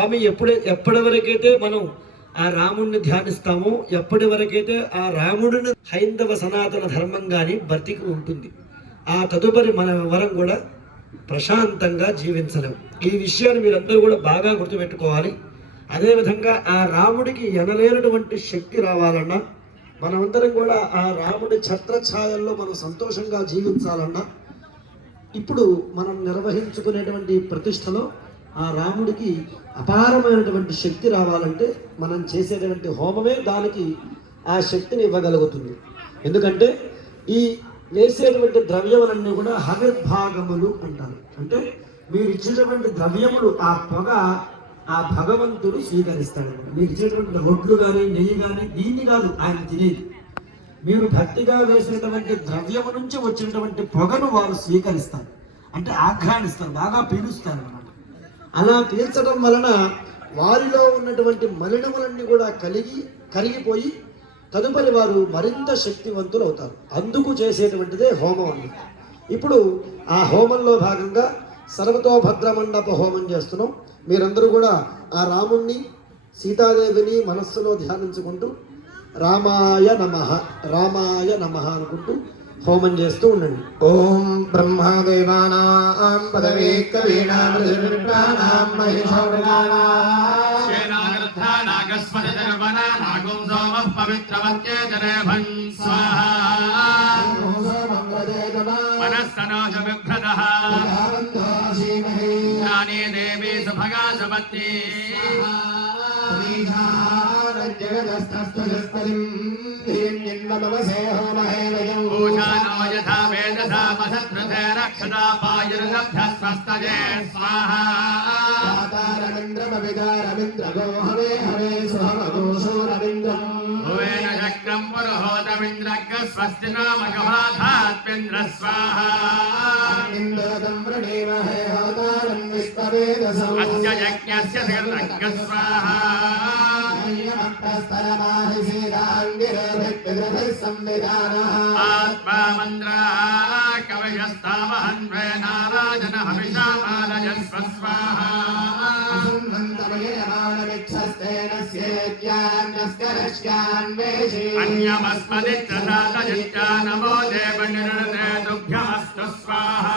ఆమె ఎప్పటి వరకైతే మనం ఆ రాముడిని ధ్యానిస్తామో, ఎప్పటి వరకైతే ఆ రాముడిని హైందవ సనాతన ధర్మంగాని బ్రతికి ఉంటుంది. ఆ తదుపరి మన వరం కూడా ప్రశాంతంగా జీవించలేం. ఈ విషయాన్ని మీరందరూ కూడా బాగా గుర్తుపెట్టుకోవాలి. అదేవిధంగా ఆ రాముడికి ఎనలేనటువంటి శక్తి రావాలన్నా, మనమందరం కూడా ఆ రాముడి ఛత్రఛాయల్లో మనం సంతోషంగా జీవించాలన్నా, ఇప్పుడు మనం నిర్వహించుకునేటువంటి ప్రతిష్టలో ఆ రాముడికి అపారమైనటువంటి శక్తి రావాలంటే మనం చేసేటువంటి హోమమే దానికి ఆ శక్తిని ఇవ్వగలుగుతుంది. ఎందుకంటే ఈ వేసేటువంటి ద్రవ్యములన్నీ కూడా హవిర్భాగములు అంటారు. అంటే మీరు ఇచ్చేటువంటి ద్రవ్యములు ఆ పొగ ఆ భగవంతుడు స్వీకరిస్తాడు. మీరు ఇచ్చేటువంటి రొడ్లు కానీ నెయ్యి కానీ దీన్ని కాదు ఆయన తినేది. మీరు భక్తిగా వేసినటువంటి ద్రవ్యము నుంచి వచ్చినటువంటి పొగను వారు స్వీకరిస్తారు. అంటే ఆఘ్రానిస్తారు, బాగా పీలుస్తారు అన్నమాట. అలా పీల్చడం వలన వారిలో ఉన్నటువంటి మలినములన్నీ కూడా కరిగిపోయి తదుపరి వారు మరింత శక్తివంతులు అవుతారు. అందుకు చేసేటువంటిదే హోమం అన్నమాట. ఇప్పుడు ఆ హోమంలో భాగంగా సర్వతోభద్రమండప హోమం చేస్తున్నాం. మీరందరూ కూడా ఆ రాముణ్ణి సీతాదేవిని మనస్సులో ధ్యానించుకుంటూ రామాయ నమః రామాయ నమః అనుకుంటూ హోమం చేస్తూ ఉండండి. ఓం బ్రహ్మదేవానాం పదవే కవీనాం ఋషిర్విప్రాణాం మహిషోమృగాణాం నాగస్వజనవనానాగం సోమః పవిత్రవత్యేతరేభం స్వాహా మనస్తనోజవిభ్రదః జ్ఞానే దేవి సుభగా సుపత్తి పూజానో యథా వేదసా మసత్పృతే రక్షతా పాయుర్లబ్ధస్వస్తజే స్వాహా భువేన చక్రం పురుహోతమింద్రగ్గ స్వస్తి నామకమాధాత్మింద్ర స్వాహా అస్య యజ్ఞస్య శిరగ్గ స్వాహా ఆత్మా మంత్రా కవయస్తామహన్వే నారాజన హవిషామాలయస్వ స్వాహా అన్యమస్మదిత్రసాదజిత్యా నమో దేవ నిరతే తుభ్యమస్తు స్వాహా